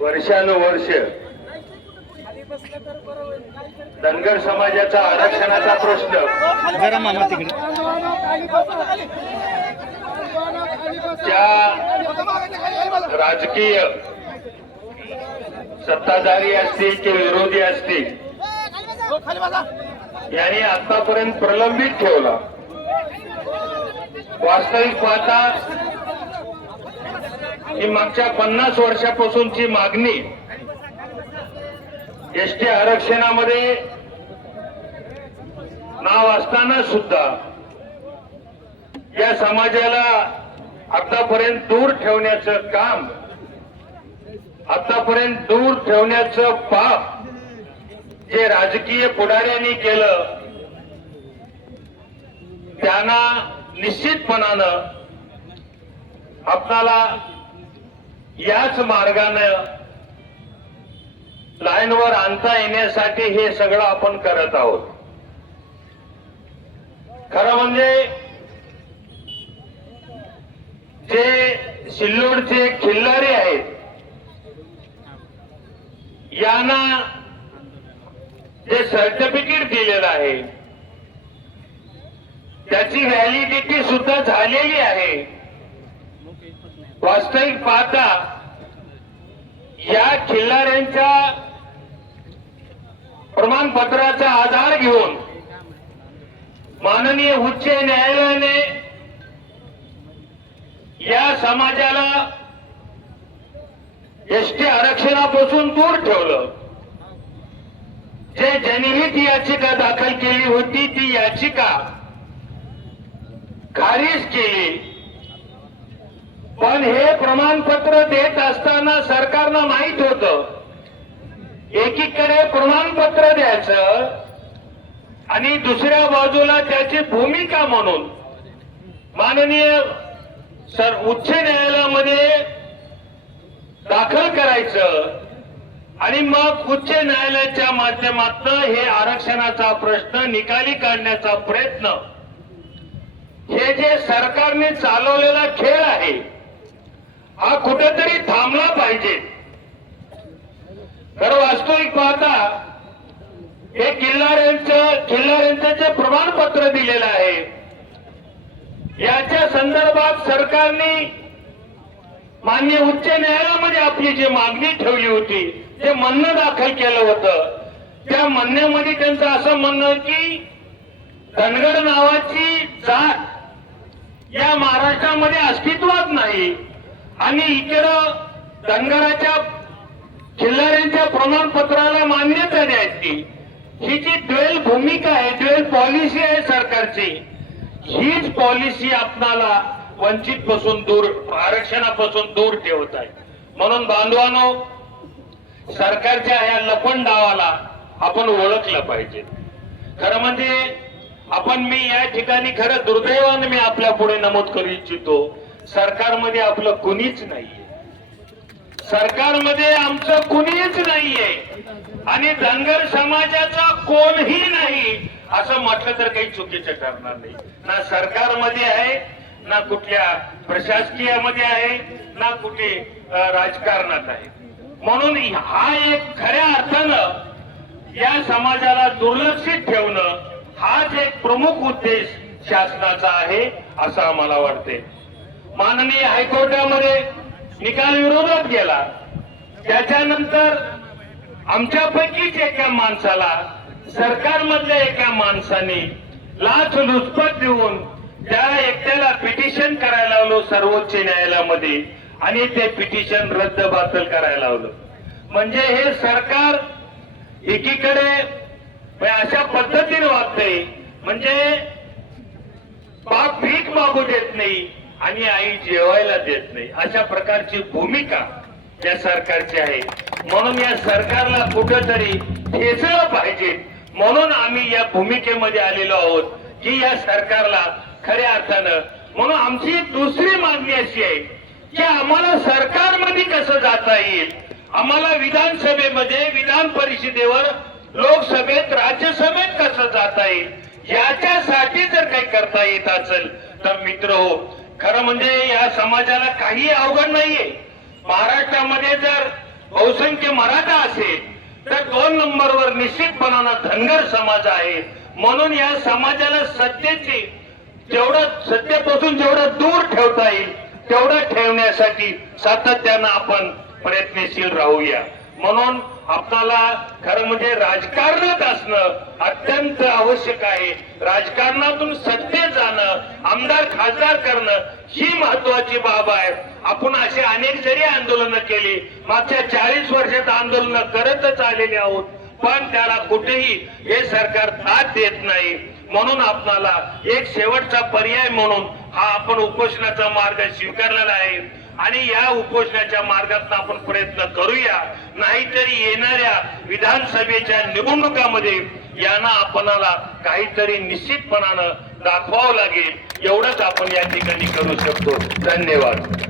वर्षानुवर्ष धनगर समाजाचा आरक्षणाचा प्रश्न. त्या राजकीय सत्ताधारी असतील की विरोधी असतील यांनी आतापर्यंत प्रलंबित ठेवला. वास्तविक पाहता ही मागच्या पन्नास वर्षापासूनची मागणी. एसटी आरक्षणामध्ये नाव असताना सुद्धा या समाजाला आतापर्यंत दूर ठेवण्याचं काम आतापर्यंत दूर ठेवण्याचं पाप जे राजकीय पुढाऱ्यांनी केलं त्यांना निश्चितपणानं आपणाला याच मार्गानं लाईनवर आणता येण्यासाठी हे सगळं आपण करत आहोत. खरं म्हणजे जे सिल्लोडचे खिल्लारी आहेत यांना जे सर्टिफिकेट दिलेलं आहे त्याची व्हॅलिडिटी सुद्धा झालेली आहे. वास्तविक पाहता या खिल्लाऱ्यांच्या प्रमाणपत्राचा आधार घेऊन माननीय उच्च न्यायालयाने या समाजाला एसटी आरक्षणापासून दूर ठेवलं. जे जनहित याचिका दाखल केली होती ती याचिका खारिज केली. पण हे प्रमाणपत्र देत असताना सरकारनं माहीत होतं. एकीकडे प्रमाणपत्र द्यायचं आणि दुसऱ्या बाजूला त्याची भूमिका म्हणून. माननीय सर उच्च न्यायालयामध्ये दाखल करायचं आणि मग उच्च न्यायालयाच्या माध्यमातून हे आरक्षणाचा प्रश्न निकाली काढण्याचा प्रयत्न. हे जे सरकारने चालवलेला खेळ आहे हा कुठेतरी थांबला पाहिजे. तर वास्तविक पाहता हे किल्लाऱ्यांचं किल्लाऱ्यांचं जे प्रमाणपत्र दिलेलं आहे याच्या संदर्भात सरकारने मान्य उच्च न्यायालयामध्ये आपली जी मागणी ठेवली होती ते म्हणणं दाखल केलं होतं. त्या म्हणण्यामध्ये त्यांचं असं म्हणणं की धनगर नावाची जात या महाराष्ट्रामध्ये अस्तित्वात नाही. आणि इकडं धनगराच्या खिल्लाऱ्यांच्या प्रमाणपत्राला मान्यता द्यायची. ही जी ड्वेल भूमिका आहे ड्वेल पॉलिसी आहे सरकारची हीच पॉलिसी आपणाला वंचित पासून दूर आरक्षणापासून दूर ठेवत आहे. म्हणून बांधवानो सरकारच्या ह्या लपण डावाला आपण ओळखलं पाहिजे. खरं म्हणजे आपण मी या ठिकाणी खरं दुर्दैवानं मी आपल्या पुढे नमूद करू इच्छितो. सरकारमध्ये आपलं कुणीच नाहीये. सरकारमध्ये आमचं कुणीच नाहीये. आणि धनगर समाजाचा कोणही नाही असं म्हटलं तर काही चुकीचं ठरणार नाही. ना सरकारमध्ये आहे ना कुठल्या प्रशासकीयामध्ये आहे ना कुठे राजकारणात आहे. म्हणून हा एक खऱ्या अर्थानं या समाजाला दुर्लक्षित ठेवणं हाच एक प्रमुख उद्देश शासनाचा आहे असं आम्हाला वाटते माननीय हायकोर्टामध्ये निकाल विरोधात गेला. त्याच्यानंतर आमच्यापैकीच एका माणसाला सरकारमधल्या एका माणसाने लाच लुचपत देऊन त्या एकट्याला पिटिशन करायला लावलो सर्वोच्च न्यायालयामध्ये आणि ते पिटिशन रद्द बातल करायला लावलं. म्हणजे हे सरकार एकीकडे म्हणजे अशा पद्धतीने वागतंय म्हणजे बाप भीक मागू देत नाही आणि आई जेवायला देत नाही. अशा प्रकारची भूमिका या सरकारची आहे. म्हणून या सरकारला कुठंतरी ठेचलं पाहिजे. म्हणून आम्ही या भूमिकेमध्ये आलेलो आहोत की या सरकारला खऱ्या अर्थानं म्हणून आमची दुसरी मागणी अशी आहे की आम्हाला सरकारमध्ये कसं जाता येईल? आम्हाला विधानसभेमध्ये विधान परिषदेवर लोकसभेत राज्यसभेत कसं जाता येईल? याच्यासाठी जर काही करता येत असेल तर मित्र हो खरं म्हणजे या समाजाला काही अवघड नाहीये. महाराष्ट्रामध्ये जर बहुसंख्य मराठा असेल तर दोन नंबरवर निश्चितपणानं धनगर समाज आहे. म्हणून या समाजाला सत्तेची जेवढं सत्तेपासून जेवढं दूर ठेवता येईल तेवढं ठेवण्यासाठी सातत्यानं आपण प्रयत्नशील राहूया. म्हणून आपल्याला खरं म्हणजे राजकारणात असणं अत्यंत आवश्यक आहे. राजकारणातून सत्तेत जाणं आमदार खासदार करणं ही महत्वाची बाब आहे. आपण असे अनेक जरी आंदोलनं केली मागच्या चाळीस वर्षात आंदोलनं करतच आलेले आहोत पण त्याला कुठेही हे सरकार साथ देत नाही. म्हणून आपणाला एक शेवटचा पर्याय म्हणून हा आपण उपोषणाचा मार्ग स्वीकारलेला आहे. आणि या उपोषणाच्या मार्गातून आपण प्रयत्न करूया. नाहीतरी येणाऱ्या विधानसभेच्या निवडणुकामध्ये यांना आपणाला काहीतरी निश्चितपणानं दाखवावं लागेल. एवढंच आपण या ठिकाणी करू शकतो. धन्यवाद.